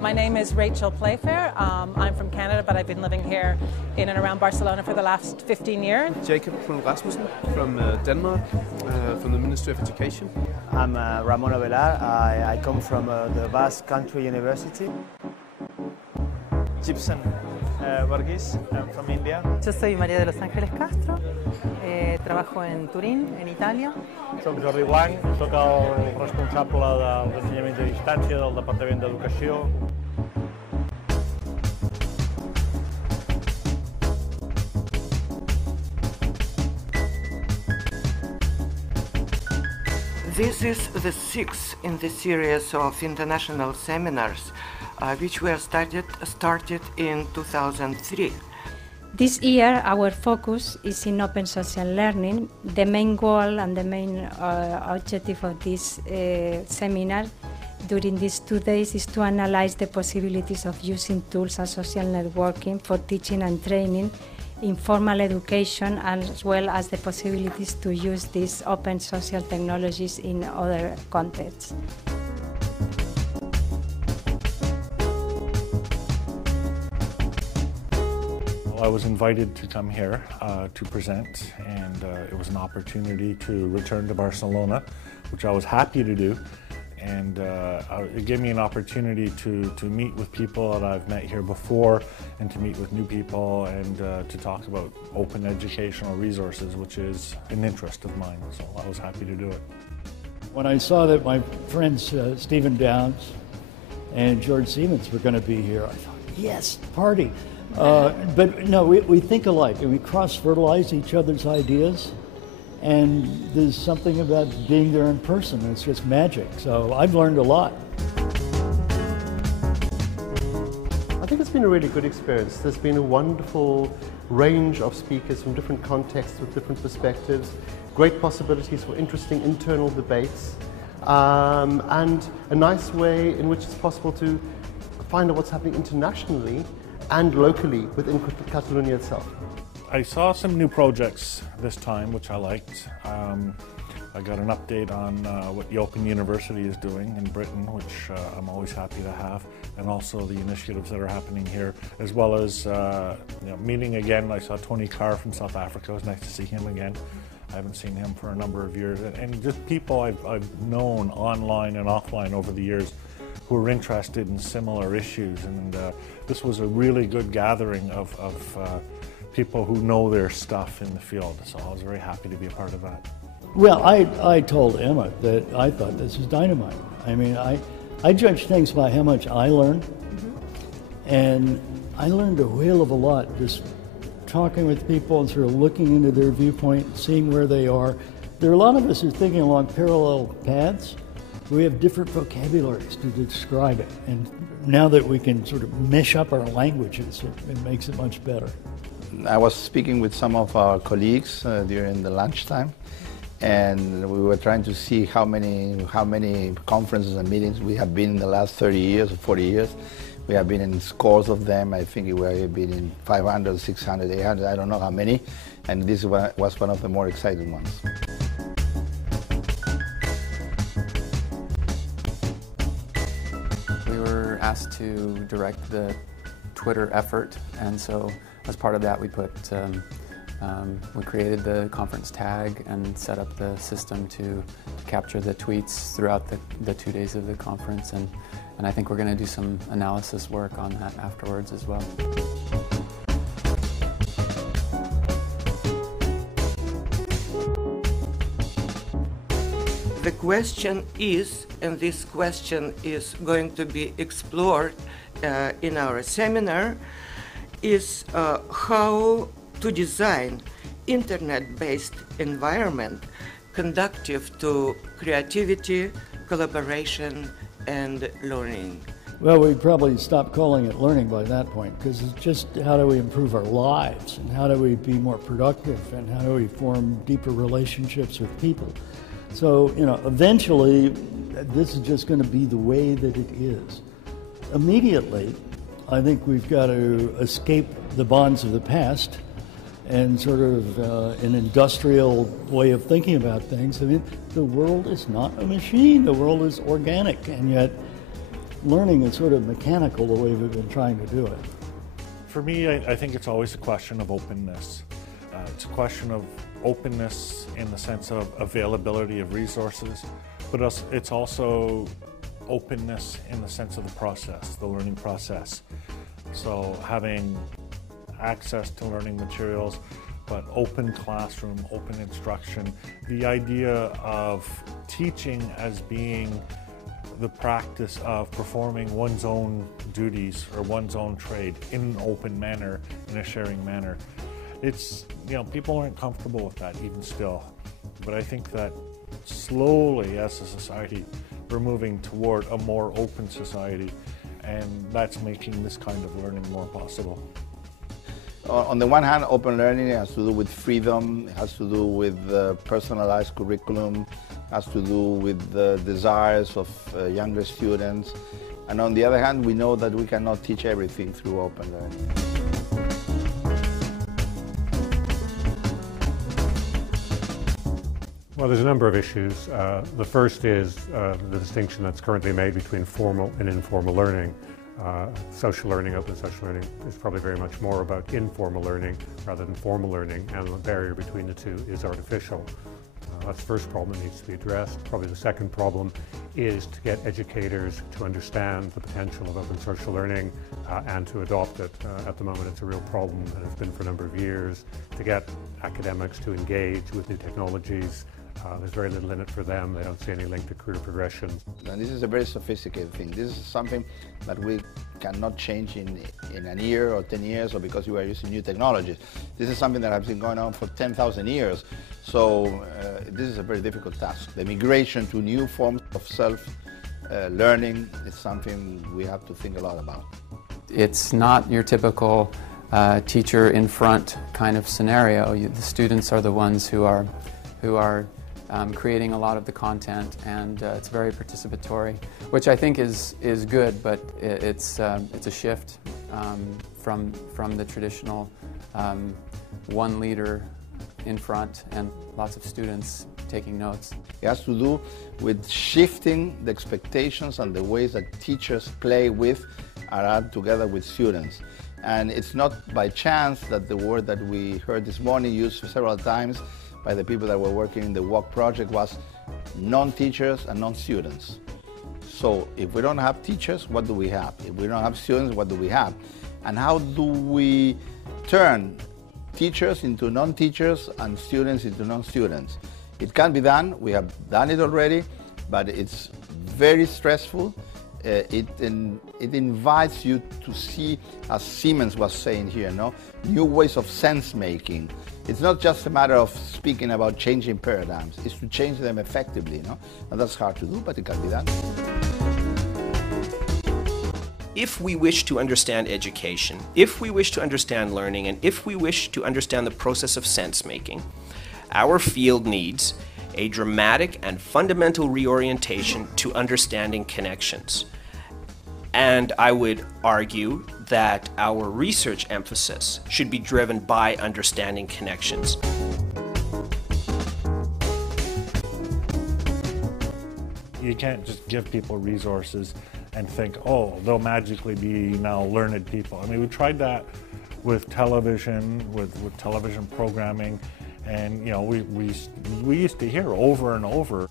My name is Rachel Playfair. I'm from Canada, but I've been living here in and around Barcelona for the last 15 years. Jacob from Rasmussen from Denmark, from the Ministry of Education. I'm Ramon Avelar. I come from the Basque Country University. Gibson Varghese, I'm from India. Yo soy María de los Ángeles Castro, trabajo en Turín, en Itàlia. Soc Jordi Blanc, soc el responsable de l'ensenyament a distància del Departament d'Educació. This is the sixth in the series of international seminars which were started in 2003. This year our focus is in open social learning. The main goal and the main objective of this seminar during these 2 days is to analyze the possibilities of using tools and social networking for teaching and training, informal education, as well as the possibilities to use these open social technologies in other contexts. I was invited to come here to present, and it was an opportunity to return to Barcelona, which I was happy to do. And it gave me an opportunity to meet with people that I've met here before, and to meet with new people, and to talk about open educational resources, which is an interest of mine, so I was happy to do it. When I saw that my friends Stephen Downes and George Siemens were going to be here, I thought, yes, party. But no, we think alike, and we cross-fertilize each other's ideas. And there's something about being there in person. It's just magic. So I've learned a lot. I think it's been a really good experience. There's been a wonderful range of speakers from different contexts with different perspectives, great possibilities for interesting internal debates, and a nice way in which it's possible to find out what's happening internationally and locally within Catalonia itself. I saw some new projects this time, which I liked. I got an update on what the Open University is doing in Britain, which I'm always happy to have, and also the initiatives that are happening here, as well as meeting again. I saw Tony Carr from South Africa. It was nice to see him again. I haven't seen him for a number of years, and just people I've known online and offline over the years who are interested in similar issues, and this was a really good gathering of people who know their stuff in the field, so I was very happy to be a part of that. Well, I told Emma that I thought this was dynamite. I mean, I judge things by how much I learned, and I learned a whale of a lot just talking with people and sort of looking into their viewpoint, seeing where they are. There are a lot of us who are thinking along parallel paths. We have different vocabularies to describe it, and now that we can sort of mesh up our languages, it makes it much better. I was speaking with some of our colleagues during the lunchtime, and we were trying to see how many conferences and meetings we have been in the last 30 years or 40 years. We have been in scores of them. I think we have been in 500, 600, 800, I don't know how many, and this was one of the more exciting ones. We were asked to direct the Twitter effort, and so as part of that we we created the conference tag and set up the system to capture the tweets throughout the 2 days of the conference, and I think we're going to do some analysis work on that afterwards as well. The question is, and this question is going to be explored in our seminar, is how to design internet-based environment conducive to creativity, collaboration, and learning. Well, we'd probably stop calling it learning by that point, because it's just how do we improve our lives, and how do we be more productive, and how do we form deeper relationships with people. So, eventually, this is just going to be the way that it is. Immediately, I think we've got to escape the bonds of the past and sort of an industrial way of thinking about things. I mean, the world is not a machine. The world is organic, and yet learning is sort of mechanical the way we've been trying to do it. For me, I think it's always a question of openness. It's a question of openness in the sense of availability of resources, but it's also openness in the sense of the process, the learning process. So having access to learning materials, but open classroom, open instruction, the idea of teaching as being the practice of performing one's own duties or one's own trade in an open manner, in a sharing manner. It's, people aren't comfortable with that even still. But I think that slowly as a society, we're moving toward a more open society, and that's making this kind of learning more possible. On the one hand, open learning has to do with freedom, has to do with personalized curriculum, has to do with the desires of younger students. And on the other hand, we know that we cannot teach everything through open learning. Well, there's a number of issues. The first is the distinction that's currently made between formal and informal learning. Social learning, open social learning, is probably very much more about informal learning rather than formal learning, and the barrier between the two is artificial. That's the first problem that needs to be addressed. Probably the second problem is to get educators to understand the potential of open social learning and to adopt it. At the moment it's a real problem, and it's been for a number of years, to get academics to engage with new technologies. There's very little in it for them. They don't see any link to career progression. And this is a very sophisticated thing. This is something that we cannot change in a year or 10 years or because we are using new technologies. This is something that has been going on for 10,000 years. So this is a very difficult task. The migration to new forms of self-learning is something we have to think a lot about. It's not your typical teacher in front kind of scenario. The students are the ones who are creating a lot of the content, and it's very participatory, which I think is good, but it's a shift from the traditional one leader in front and lots of students taking notes. It has to do with shifting the expectations and the ways that teachers play with and are together with students. And it's not by chance that the word that we heard this morning used several times by the people that were working in the WALK project was non-teachers and non-students. So if we don't have teachers, what do we have? If we don't have students, what do we have? And how do we turn teachers into non-teachers and students into non-students? It can be done. We have done it already, but it's very stressful. It invites you to see, as Siemens was saying here, new ways of sense-making. It's not just a matter of speaking about changing paradigms, it's to change them effectively, And that's hard to do, but it can be done. If we wish to understand education, if we wish to understand learning, and if we wish to understand the process of sense-making, our field needs a dramatic and fundamental reorientation to understanding connections. And I would argue that our research emphasis should be driven by understanding connections. You can't just give people resources and think, oh, they'll magically be now learned people. I mean, we tried that with television, with television programming, and we used to hear over and over.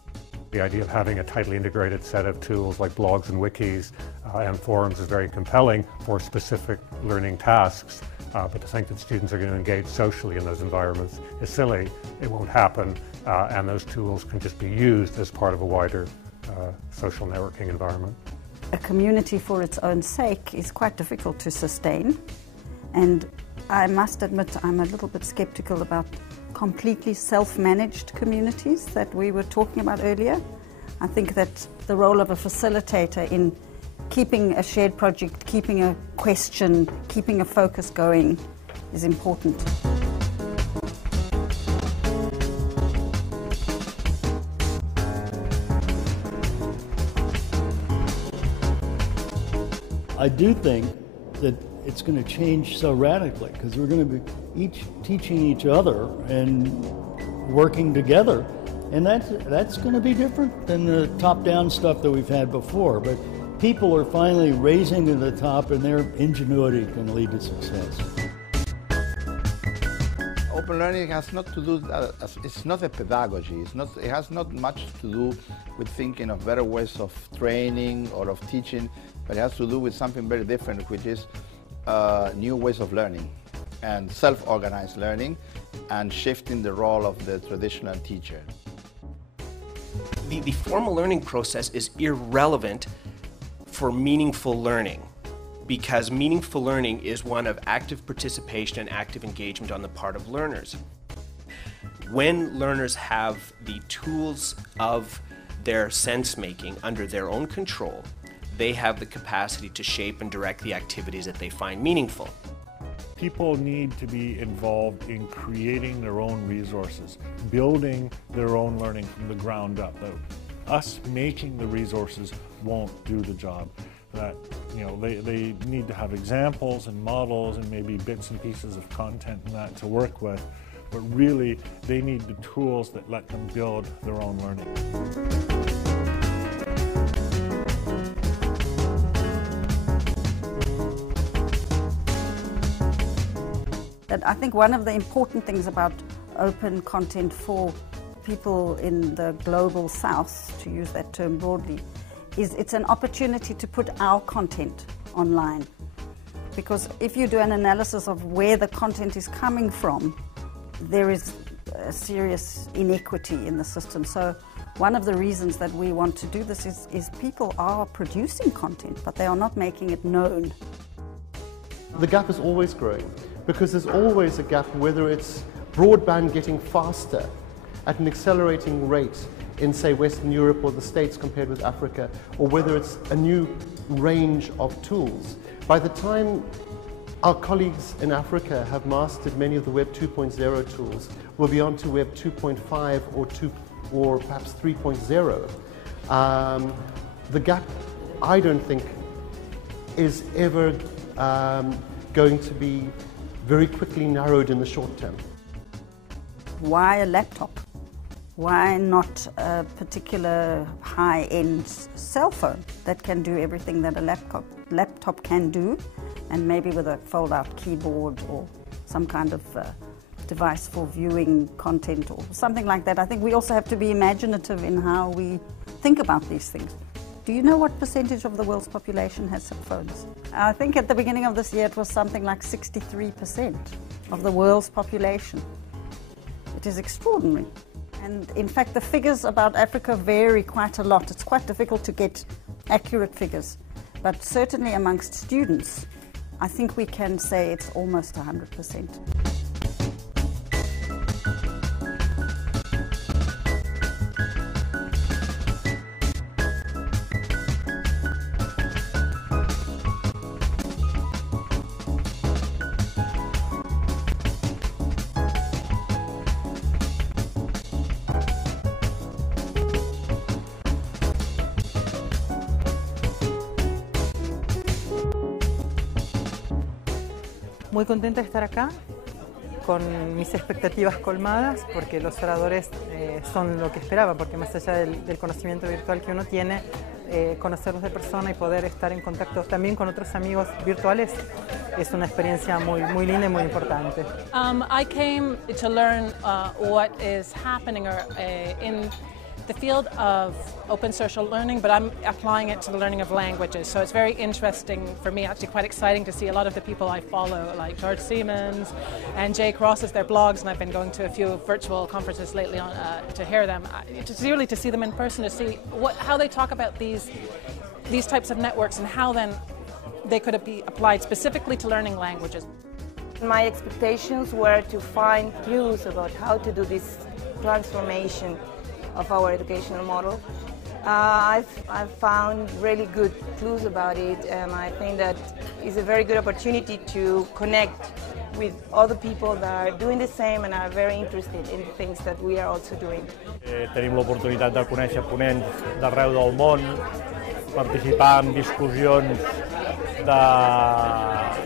The idea of having a tightly integrated set of tools like blogs and wikis and forums is very compelling for specific learning tasks, but to think that students are going to engage socially in those environments is silly. It won't happen, and those tools can just be used as part of a wider social networking environment. A community for its own sake is quite difficult to sustain, and I must admit I'm a little bit skeptical about completely self-managed communities that we were talking about earlier. I think that the role of a facilitator in keeping a shared project, keeping a question, keeping a focus going is important. I do think that it's going to change so radically because we're going to be each teaching each other and working together, and that's going to be different than the top-down stuff that we've had before. But people are finally raising to the top and their ingenuity can lead to success. Open learning has not to do, it's not a pedagogy, it has not much to do with thinking of better ways of training or of teaching, but it has to do with something very different, which is new ways of learning and self-organized learning and shifting the role of the traditional teacher. The formal learning process is irrelevant for meaningful learning, because meaningful learning is one of active participation and active engagement on the part of learners. When learners have the tools of their sense-making under their own control, they have the capacity to shape and direct the activities that they find meaningful. People need to be involved in creating their own resources, building their own learning from the ground up. Us making the resources won't do the job. That, you know, they need to have examples and models and maybe bits and pieces of content and that to work with, but really they need the tools that let them build their own learning. That I think one of the important things about open content for people in the global south, to use that term broadly, is it's an opportunity to put our content online. Because if you do an analysis of where the content is coming from, there is a serious inequity in the system. So one of the reasons that we want to do this is people are producing content, but they are not making it known. The gap is always growing, because there's always a gap, whether it's broadband getting faster at an accelerating rate in, say, Western Europe or the States compared with Africa, or whether it's a new range of tools. By the time our colleagues in Africa have mastered many of the Web 2.0 tools, we'll be on to Web 2.5 or perhaps 3.0. The gap, I don't think, is ever going to be very quickly narrowed in the short term. Why a laptop? Why not a particular high-end cell phone that can do everything that a laptop can do, and maybe with a fold-out keyboard or some kind of device for viewing content or something like that? I think we also have to be imaginative in how we think about these things. Do you know what percentage of the world's population has cell phones? I think at the beginning of this year it was something like 63% of the world's population. It is extraordinary. And in fact, the figures about Africa vary quite a lot. It's quite difficult to get accurate figures. But certainly amongst students, I think we can say it's almost 100%. Muy contenta de estar acá, con mis expectativas colmadas, porque los oradores son lo que esperaba, porque más allá del conocimiento virtual que uno tiene, conocerlos de persona y poder estar en contacto también con otros amigos virtuales es una experiencia muy linda y muy importante. I came to learn what is happening in the field of open social learning, but I'm applying it to the learning of languages. So it's very interesting for me, actually quite exciting to see a lot of the people I follow, like George Siemens and Jake Ross's, their blogs, and I've been going to a few virtual conferences lately on, to hear them, to see them in person, to see how they talk about these types of networks and how then they could be applied specifically to learning languages. My expectations were to find clues about how to do this transformation of our educational model. I've found really good clues about it, and I think that it's a very good opportunity to connect with other people that are doing the same and are very interested in the things that we are also doing. Tenim l'oportunitat de conèixer ponents d'arreu del món, participar en discussions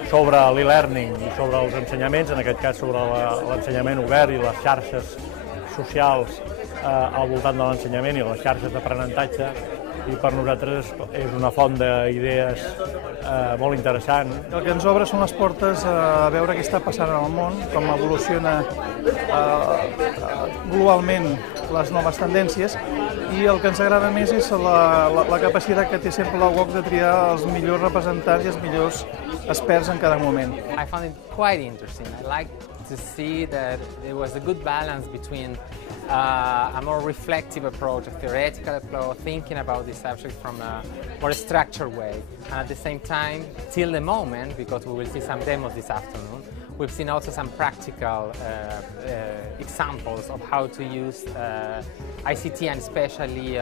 sobre l'e-learning i sobre els ensenyaments, en aquest cas sobre l'ensenyament obert i les xarxes socials al voltant de l'ensenyament i les xarxes d'aprenentatge, i per nosaltres és una font d'idees molt interessant. El que ens obre són les portes a veure què està passant en el món, com evoluciona globalment les noves tendències, i el que ens agrada més és la capacitat que té sempre la UOC de triar els millors representants i els millors experts en cada moment. I found it quite interesting. I liked to see that there was a good balance between a more reflective approach, a theoretical approach, thinking about the subject from a more structured way. And at the same time, till the moment, because we will see some demos this afternoon, we've seen also some practical examples of how to use ICT and especially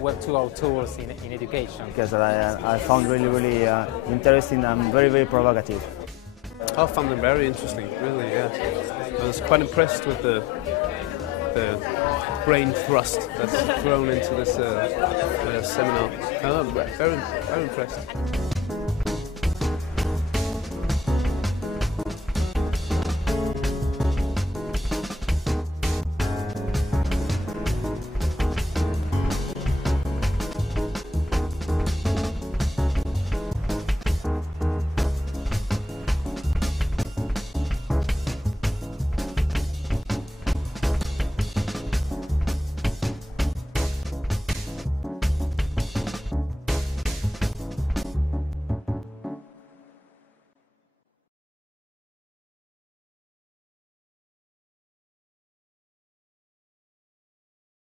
Web 2.0 tools in education. Because I found really interesting and very provocative. I found them very interesting, really, yeah. I was quite impressed with the brain thrust that's thrown into this seminar. Very impressed.